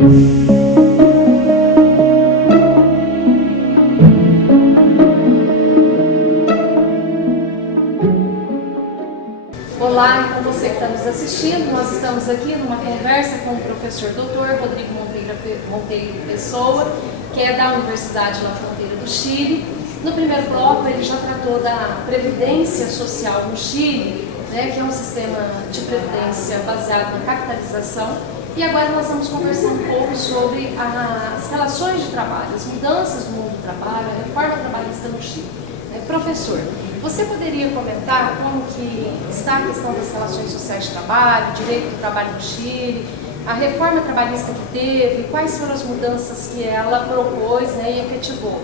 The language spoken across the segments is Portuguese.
Olá, então você que está nos assistindo, nós estamos aqui numa conversa com o professor Dr. Rodrigo Monteiro Pessoa, que é da Universidade La Fronteira do Chile. No primeiro bloco ele já tratou da Previdência Social no Chile, né, que é um sistema de previdência baseado na capitalização. E agora nós vamos conversar um pouco sobre as relações de trabalho, as mudanças no mundo do trabalho, a reforma trabalhista no Chile. Professor, você poderia comentar como que está a questão das relações sociais de trabalho, direito do trabalho no Chile, a reforma trabalhista que teve, quais foram as mudanças que ela propôs, né, e efetivou?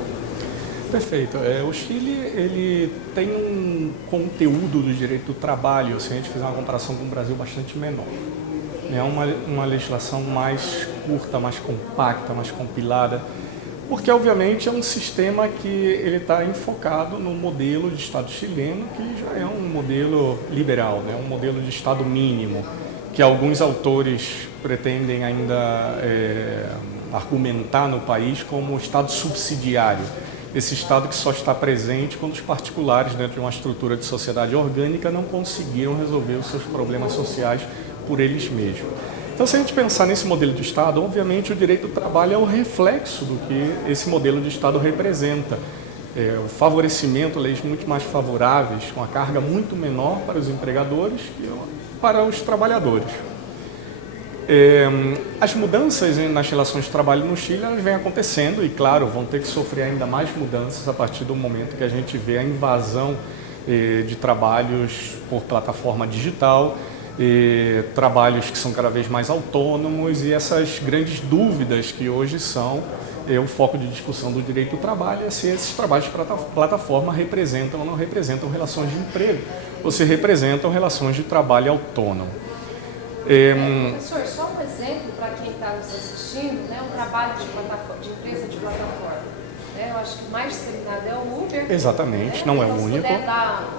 Perfeito. O Chile ele tem um conteúdo do direito do trabalho, se a gente fizer uma comparação com o Brasil, bastante menor. É uma legislação mais curta, mais compacta, mais compilada, porque obviamente é um sistema que ele está enfocado no modelo de Estado chileno, que já é um modelo liberal, né? Um modelo de Estado mínimo, que alguns autores pretendem ainda argumentar no país como Estado subsidiário. Esse Estado que só está presente quando os particulares, dentro de uma estrutura de sociedade orgânica, não conseguiram resolver os seus problemas sociais por eles mesmos. Então, se a gente pensar nesse modelo de Estado, obviamente o direito do trabalho é o reflexo do que esse modelo de Estado representa. O favorecimento, leis muito mais favoráveis, com a carga muito menor para os empregadores que para os trabalhadores. As mudanças nas relações de trabalho no Chile elas vêm acontecendo e, claro, vão ter que sofrer ainda mais mudanças a partir do momento que a gente vê a invasão de trabalhos por plataforma digital, trabalhos que são cada vez mais autônomos e essas grandes dúvidas que hoje são o foco de discussão do direito do trabalho é se esses trabalhos de plataforma representam ou não representam relações de emprego ou se representam relações de trabalho autônomo. Professor, só um exemplo para quem está nos assistindo, né, um trabalho de empresa de plataforma. Né, eu acho que o mais disseminado é o Uber. Exatamente, né, não é o único. Se puder dar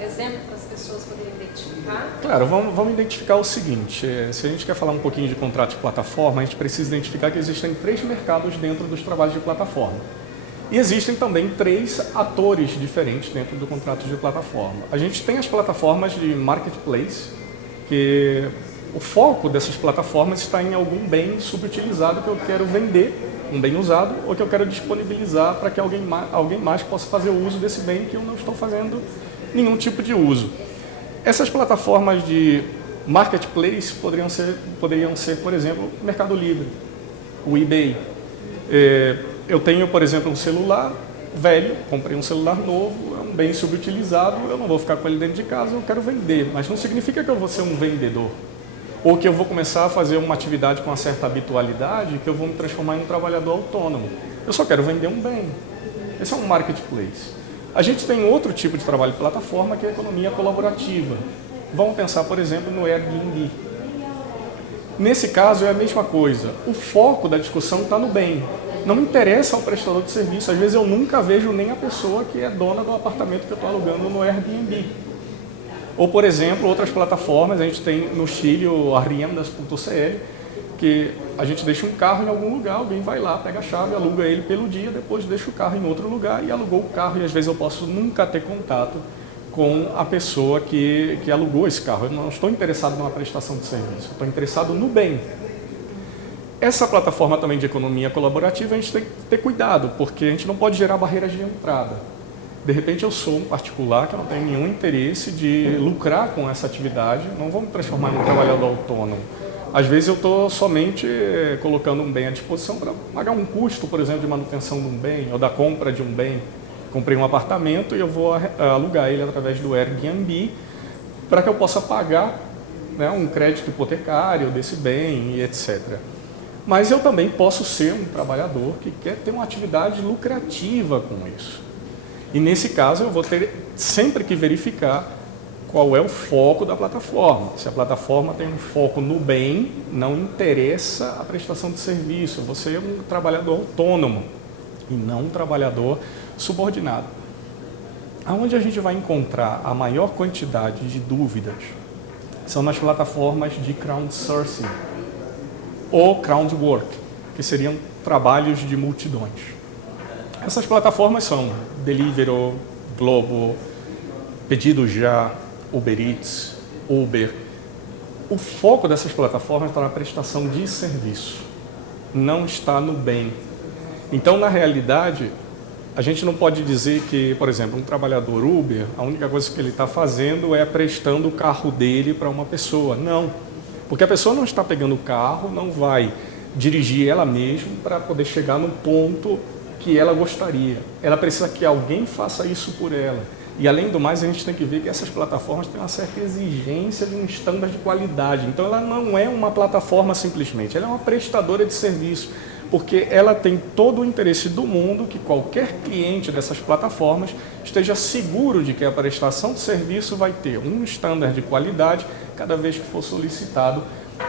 um exemplo para as pessoas poderem identificar. Claro, vamos identificar o seguinte, se a gente quer falar um pouquinho de contrato de plataforma, a gente precisa identificar que existem 3 mercados dentro dos trabalhos de plataforma. E existem também 3 atores diferentes dentro do contrato de plataforma. A gente tem as plataformas de marketplace, que o foco dessas plataformas está em algum bem subutilizado que eu quero vender, um bem usado, ou que eu quero disponibilizar para que alguém mais possa fazer o uso desse bem que eu não estou fazendo nenhum tipo de uso. Essas plataformas de marketplace poderiam ser, por exemplo, o Mercado Livre, o eBay. Eu tenho, por exemplo, um celular velho, comprei um celular novo, é um bem subutilizado, eu não vou ficar com ele dentro de casa, eu quero vender, mas não significa que eu vou ser um vendedor. Ou que eu vou começar a fazer uma atividade com uma certa habitualidade, que eu vou me transformar em um trabalhador autônomo. Eu só quero vender um bem. Esse é um marketplace. A gente tem outro tipo de trabalho de plataforma, que é a economia colaborativa. Vamos pensar, por exemplo, no Airbnb. Nesse caso é a mesma coisa. O foco da discussão está no bem. Não me interessa ao prestador de serviço. Às vezes eu nunca vejo nem a pessoa que é dona do apartamento que eu estou alugando no Airbnb. Ou, por exemplo, outras plataformas, a gente tem no Chile o Arriendas.cl, que a gente deixa um carro em algum lugar, alguém vai lá, pega a chave, aluga ele pelo dia, depois deixa o carro em outro lugar e alugou o carro. E às vezes eu posso nunca ter contato com a pessoa que alugou esse carro. Eu não estou interessado numa prestação de serviço, estou interessado no bem. Essa plataforma também de economia colaborativa, a gente tem que ter cuidado, porque a gente não pode gerar barreiras de entrada. De repente eu sou um particular que não tem nenhum interesse de lucrar com essa atividade, não vou me transformar em um trabalhador autônomo. Às vezes eu estou somente colocando um bem à disposição para pagar um custo, por exemplo, de manutenção de um bem ou da compra de um bem. Comprei um apartamento e eu vou alugar ele através do Airbnb para que eu possa pagar, né, um crédito hipotecário desse bem e etc. Mas eu também posso ser um trabalhador que quer ter uma atividade lucrativa com isso. E nesse caso eu vou ter sempre que verificar qual é o foco da plataforma. Se a plataforma tem um foco no bem, não interessa a prestação de serviço. Você é um trabalhador autônomo e não um trabalhador subordinado. Aonde a gente vai encontrar a maior quantidade de dúvidas são nas plataformas de crowdsourcing. ou crowdwork, que seriam trabalhos de multidões. Essas plataformas são Deliveroo, Globo, Pedido Já, Uber Eats, Uber. O foco dessas plataformas está na prestação de serviço, não está no bem. Então, na realidade, a gente não pode dizer que, por exemplo, um trabalhador Uber, a única coisa que ele está fazendo é prestando o carro dele para uma pessoa. Não, porque a pessoa não está pegando o carro, não vai dirigir ela mesma para poder chegar no ponto que ela gostaria. Ela precisa que alguém faça isso por ela. E, além do mais, a gente tem que ver que essas plataformas têm uma certa exigência de um estándar de qualidade. Então, ela não é uma plataforma simplesmente, ela é uma prestadora de serviço, porque ela tem todo o interesse do mundo que qualquer cliente dessas plataformas esteja seguro de que a prestação de serviço vai ter um estándar de qualidade cada vez que for solicitado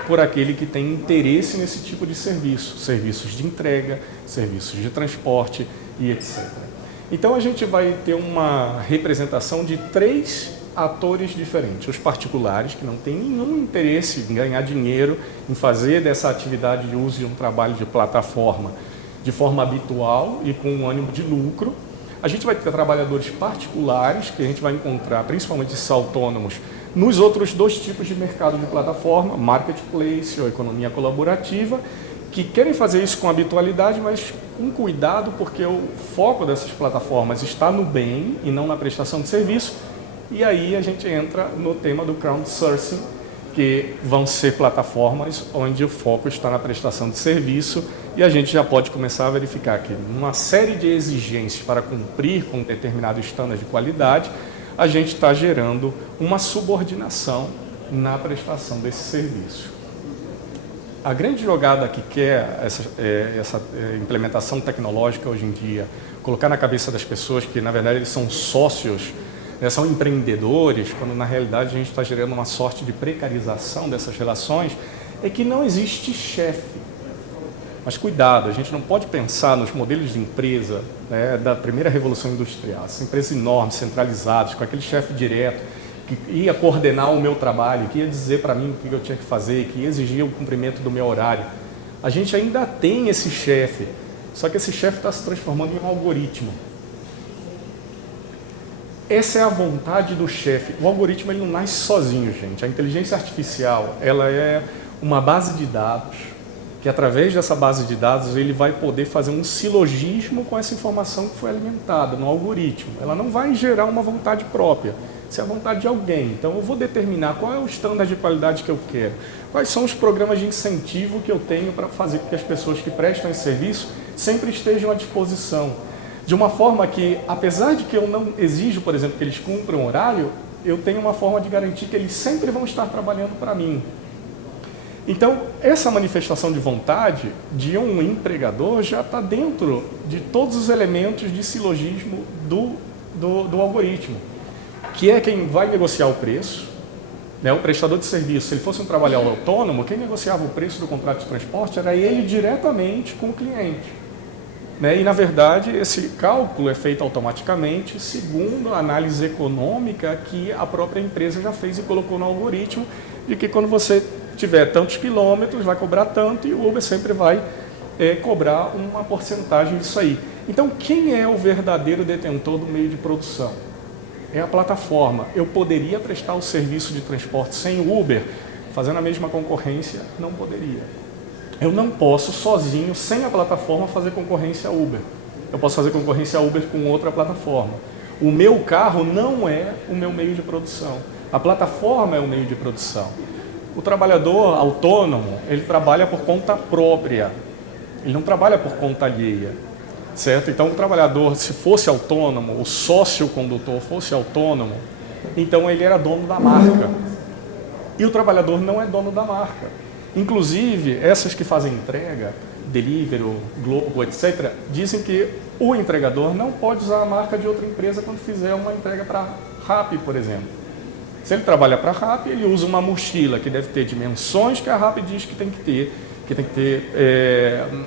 por aquele que tem interesse nesse tipo de serviço, serviços de entrega, serviços de transporte e etc. Então, a gente vai ter uma representação de 3 atores diferentes. Os particulares, que não têm nenhum interesse em ganhar dinheiro, em fazer dessa atividade de uso de um trabalho de plataforma de forma habitual e com um ânimo de lucro. A gente vai ter trabalhadores particulares, que a gente vai encontrar, principalmente esses autônomos, nos outros 2 tipos de mercado de plataforma, marketplace ou economia colaborativa, que querem fazer isso com habitualidade, mas com cuidado, porque o foco dessas plataformas está no bem e não na prestação de serviço. E aí a gente entra no tema do crowdsourcing, que vão ser plataformas onde o foco está na prestação de serviço, e a gente já pode começar a verificar que uma série de exigências para cumprir com um determinado estándar de qualidade, a gente está gerando uma subordinação na prestação desse serviço. A grande jogada que quer essa implementação tecnológica hoje em dia, colocar na cabeça das pessoas que, na verdade, eles são sócios, são empreendedores, quando na realidade a gente está gerando uma sorte de precarização dessas relações, é que não existe chefe. Mas cuidado, a gente não pode pensar nos modelos de empresa, né, da primeira revolução industrial, essas empresas enormes, centralizadas, com aquele chefe direto, que ia coordenar o meu trabalho, que ia dizer para mim o que eu tinha que fazer, que ia exigir o cumprimento do meu horário. A gente ainda tem esse chefe, só que esse chefe está se transformando em um algoritmo. Essa é a vontade do chefe. O algoritmo ele não nasce sozinho, gente. A inteligência artificial ela é uma base de dados, que através dessa base de dados ele vai poder fazer um silogismo com essa informação que foi alimentada no algoritmo. Ela não vai gerar uma vontade própria. Isso é a vontade de alguém. Então, eu vou determinar qual é o estándar de qualidade que eu quero, quais são os programas de incentivo que eu tenho para fazer com que as pessoas que prestam esse serviço sempre estejam à disposição. De uma forma que, apesar de que eu não exijo, por exemplo, que eles cumpram horário, eu tenho uma forma de garantir que eles sempre vão estar trabalhando para mim. Então, essa manifestação de vontade de um empregador já está dentro de todos os elementos de silogismo do algoritmo, que é quem vai negociar o preço, né? O prestador de serviço. Se ele fosse um trabalhador autônomo, quem negociava o preço do contrato de transporte era ele diretamente com o cliente. Né? E, na verdade, esse cálculo é feito automaticamente segundo a análise econômica que a própria empresa já fez e colocou no algoritmo, de que quando você tiver tantos quilômetros, vai cobrar tanto, e o Uber sempre vai cobrar uma porcentagem disso aí. Então, quem é o verdadeiro detentor do meio de produção? É a plataforma. Eu poderia prestar o serviço de transporte sem o Uber, fazendo a mesma concorrência? Não poderia. Eu não posso sozinho, sem a plataforma, fazer concorrência a Uber. Eu posso fazer concorrência a Uber com outra plataforma. O meu carro não é o meu meio de produção. A plataforma é o meio de produção. O trabalhador autônomo, ele trabalha por conta própria. Ele não trabalha por conta alheia. Certo? Então, o trabalhador, se fosse autônomo, o sócio-condutor fosse autônomo, então ele era dono da marca. E o trabalhador não é dono da marca. Inclusive, essas que fazem entrega, Deliveroo, Globo, etc., dizem que o entregador não pode usar a marca de outra empresa quando fizer uma entrega para Rappi, por exemplo. Se ele trabalha para a Rappi, ele usa uma mochila que deve ter dimensões que a Rappi diz que tem que ter,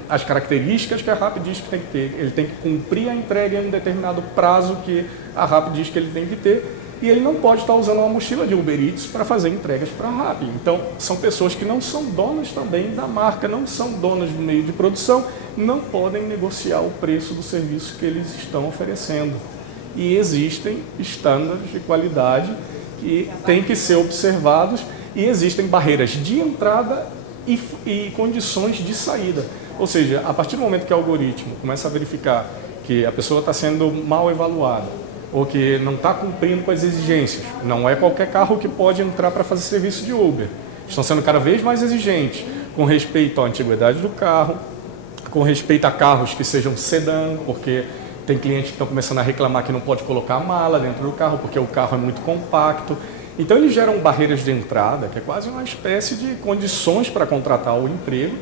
as características que a Rappi diz que tem que ter. Ele tem que cumprir a entrega em um determinado prazo que a Rappi diz que ele tem que ter. e ele não pode estar usando uma mochila de Uber Eats para fazer entregas para a Rappi. Então, são pessoas que não são donas também da marca, não são donas do meio de produção, não podem negociar o preço do serviço que eles estão oferecendo. E existem estándares de qualidade que têm que ser observados e existem barreiras de entrada e condições de saída. Ou seja, a partir do momento que o algoritmo começa a verificar que a pessoa está sendo mal avaliada ou que não está cumprindo com as exigências, não é qualquer carro que pode entrar para fazer serviço de Uber. Estão sendo cada vez mais exigentes com respeito à antiguidade do carro, com respeito a carros que sejam sedã, porque tem clientes que estão começando a reclamar que não pode colocar a mala dentro do carro porque o carro é muito compacto. Então eles geram barreiras de entrada, que é quase uma espécie de condições para contratar o emprego,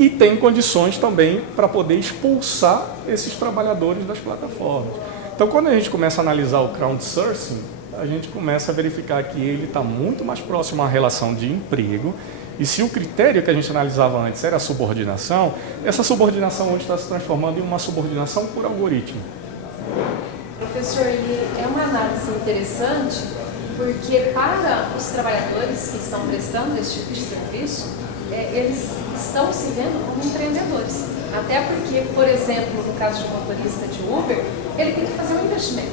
e tem condições também para poder expulsar esses trabalhadores das plataformas. Então, quando a gente começa a analisar o crowdsourcing, a gente começa a verificar que ele está muito mais próximo à relação de emprego, e se o critério que a gente analisava antes era a subordinação, essa subordinação hoje está se transformando em uma subordinação por algoritmo. Professor, é uma análise interessante, porque para os trabalhadores que estão prestando esse tipo de serviço, eles estão se vendo como empreendedores. Até porque, por exemplo, no caso de um motorista de Uber, ele tem que fazer um investimento.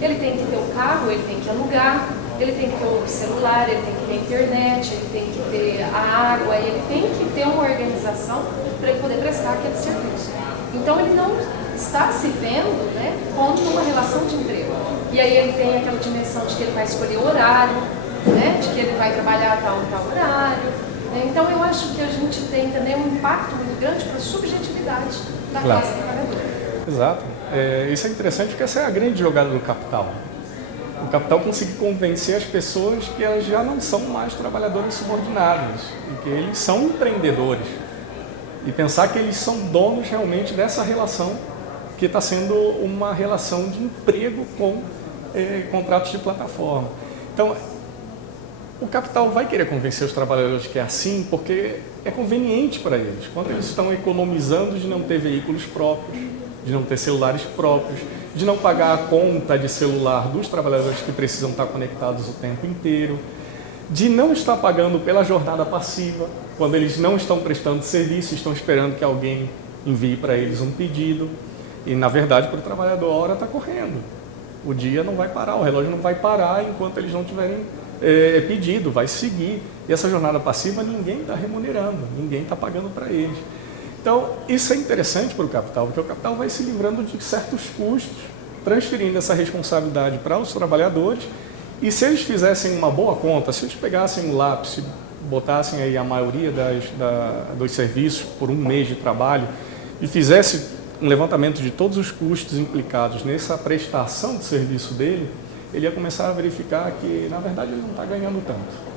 Ele tem que ter o carro, ele tem que alugar, ele tem que ter o celular, ele tem que ter a internet, ele tem que ter a água, ele tem que ter uma organização para ele poder prestar aquele serviço. Então ele não está se vendo, né, como uma relação de emprego. E aí ele tem aquela dimensão de que ele vai escolher o horário, né, de que ele vai trabalhar a tal horário. Então, eu acho que a gente tem também um impacto muito grande para a subjetividade da classe trabalhadora. Exato. Isso é interessante porque essa é a grande jogada do capital. O capital conseguir convencer as pessoas que elas já não são mais trabalhadores subordinados e que eles são empreendedores. E pensar que eles são donos realmente dessa relação que está sendo uma relação de emprego com contratos de plataforma. Então, o capital vai querer convencer os trabalhadores que é assim porque é conveniente para eles. Quando eles estão economizando de não ter veículos próprios, de não ter celulares próprios, de não pagar a conta de celular dos trabalhadores que precisam estar conectados o tempo inteiro, de não estar pagando pela jornada passiva, quando eles não estão prestando serviço, estão esperando que alguém envie para eles um pedido. E, na verdade, para o trabalhador, a hora está correndo. O dia não vai parar, o relógio não vai parar enquanto eles não tiverem pedido, vai seguir. E essa jornada passiva ninguém está remunerando, ninguém está pagando para eles. Então, isso é interessante para o capital, porque o capital vai se livrando de certos custos, transferindo essa responsabilidade para os trabalhadores, e se eles fizessem uma boa conta, se eles pegassem um lápis, botassem aí a maioria dos serviços por um mês de trabalho e fizessem um levantamento de todos os custos implicados nessa prestação de serviço dele, ele ia começar a verificar que, na verdade, ele não está ganhando tanto.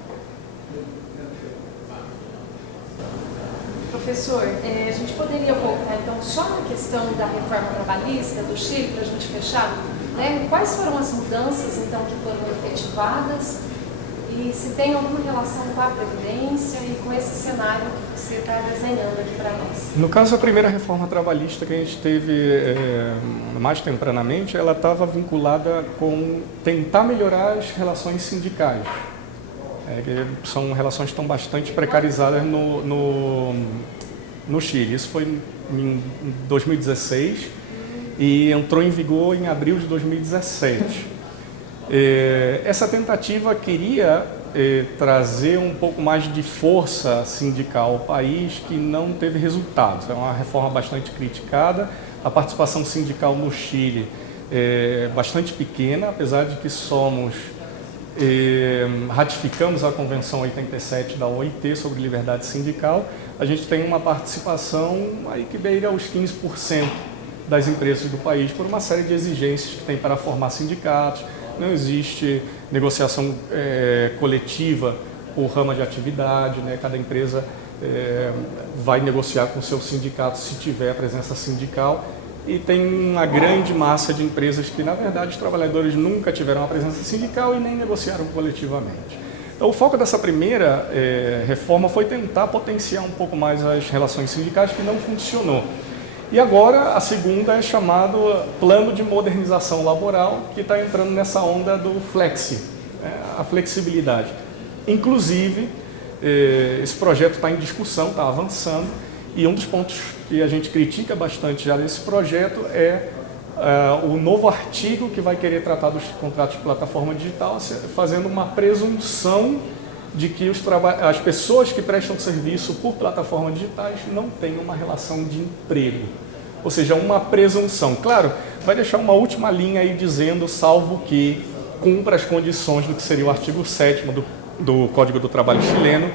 Professor, a gente poderia voltar, então, só na questão da reforma trabalhista do Chile, para a gente fechar, né? Quais foram as mudanças, então, que foram efetivadas e se tem alguma relação com a Previdência e com esse cenário que você está desenhando aqui para nós? No caso, a primeira reforma trabalhista que a gente teve mais tempranamente, ela estava vinculada com tentar melhorar as relações sindicais. São relações que estão bastante precarizadas no Chile. Isso foi em 2016 e entrou em vigor em abril de 2017. Essa tentativa queria trazer um pouco mais de força sindical ao país, que não teve resultados. É uma reforma bastante criticada. A participação sindical no Chile é bastante pequena, apesar de que ratificamos a Convenção 87 da OIT sobre liberdade sindical. A gente tem uma participação aí que beira os 15% das empresas do país, por uma série de exigências que tem para formar sindicatos. Não existe negociação coletiva por rama de atividade, né? Cada empresa vai negociar com o seu sindicato se tiver presença sindical, e tem uma grande massa de empresas que, na verdade, os trabalhadores nunca tiveram a presença sindical e nem negociaram coletivamente. Então, o foco dessa primeira reforma foi tentar potenciar um pouco mais as relações sindicais, que não funcionou. E agora a segunda é chamado Plano de Modernização Laboral, que está entrando nessa onda do flexi, a flexibilidade. Inclusive, esse projeto está em discussão, está avançando, e um dos pontos que a gente critica bastante já desse projeto é o novo artigo que vai querer tratar dos contratos de plataforma digital, fazendo uma presunção de que as pessoas que prestam serviço por plataformas digitais não têm uma relação de emprego. Ou seja, uma presunção. Claro, vai deixar uma última linha aí dizendo, salvo que cumpra as condições do que seria o artigo 7º do Código do Trabalho chileno,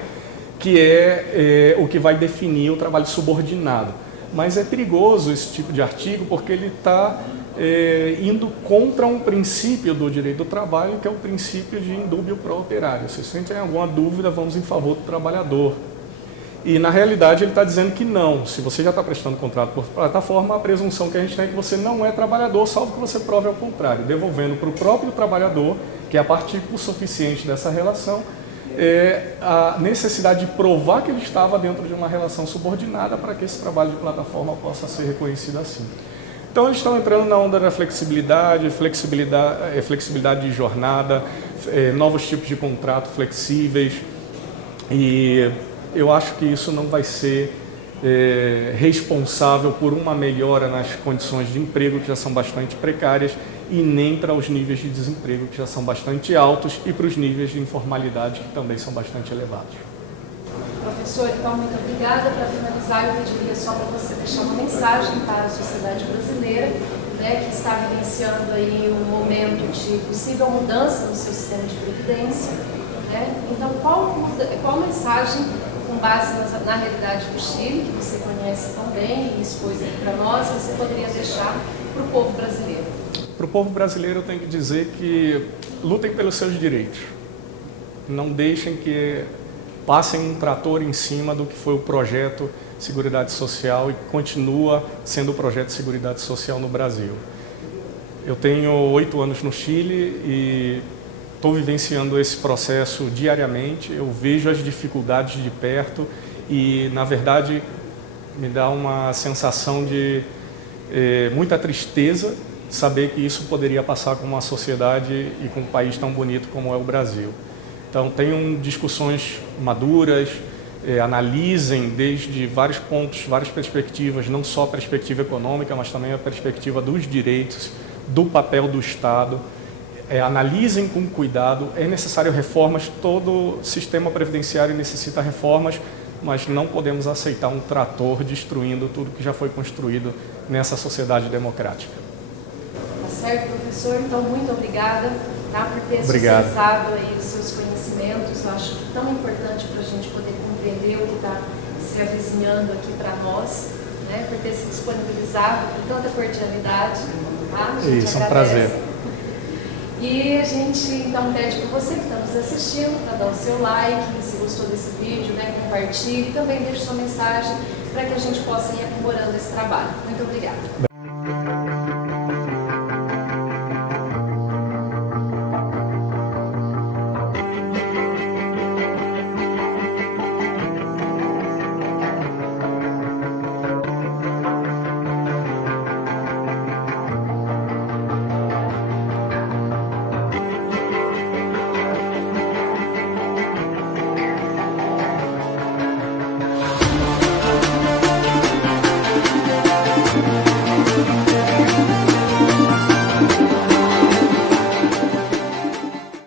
que é o que vai definir o trabalho subordinado. Mas é perigoso esse tipo de artigo porque ele está indo contra um princípio do direito do trabalho, que é o princípio de indúbio pro operário. Se vocês têm alguma dúvida, vamos em favor do trabalhador. E, na realidade, ele está dizendo que não. Se você já está prestando contrato por plataforma, a presunção que a gente tem é que você não é trabalhador, salvo que você prove ao contrário, devolvendo para o próprio trabalhador, que é a partícula suficiente dessa relação, a necessidade de provar que ele estava dentro de uma relação subordinada para que esse trabalho de plataforma possa ser reconhecido assim. Então, eles estão entrando na onda da flexibilidade de jornada, novos tipos de contrato flexíveis, e eu acho que isso não vai ser responsável por uma melhora nas condições de emprego, que já são bastante precárias, e nem para os níveis de desemprego, que já são bastante altos, e para os níveis de informalidade, que também são bastante elevados. Professor, então, muito obrigada. Para finalizar, eu pediria só para você deixar uma mensagem para a sociedade brasileira, que está vivenciando aí um momento de possível mudança no seu sistema de previdência. Então, qual mensagem, com base na realidade do Chile, que você conhece tão bem e expôs aqui para nós, você poderia deixar para o povo brasileiro? Para o povo brasileiro, eu tenho que dizer que lutem pelos seus direitos. Não deixem que passem um trator em cima do que foi o projeto Seguridade Social e continua sendo o projeto Seguridade Social no Brasil. Eu tenho 8 anos no Chile e estou vivenciando esse processo diariamente. Eu vejo as dificuldades de perto e, na verdade, me dá uma sensação de muita tristeza saber que isso poderia passar com uma sociedade e com um país tão bonito como é o Brasil. Então, tenham discussões maduras, analisem desde vários pontos, várias perspectivas, não só a perspectiva econômica, mas também a perspectiva dos direitos, do papel do Estado. Analisem com cuidado, é necessário reformas, todo sistema previdenciário necessita reformas, mas não podemos aceitar um trator destruindo tudo que já foi construído nessa sociedade democrática. Tá certo, professor? Então, muito obrigada por ter socializado aí os seus conhecimentos. Eu acho que é tão importante para a gente poder compreender o que está se avizinhando aqui para nós, por ter se disponibilizado com tanta cordialidade. Tá? A gente Isso, agradece. é um prazer. E a gente então pede para você que está nos assistindo para dar o seu like, se gostou desse vídeo, compartilhe e também deixe sua mensagem para que a gente possa ir aprimorando esse trabalho. Muito obrigada.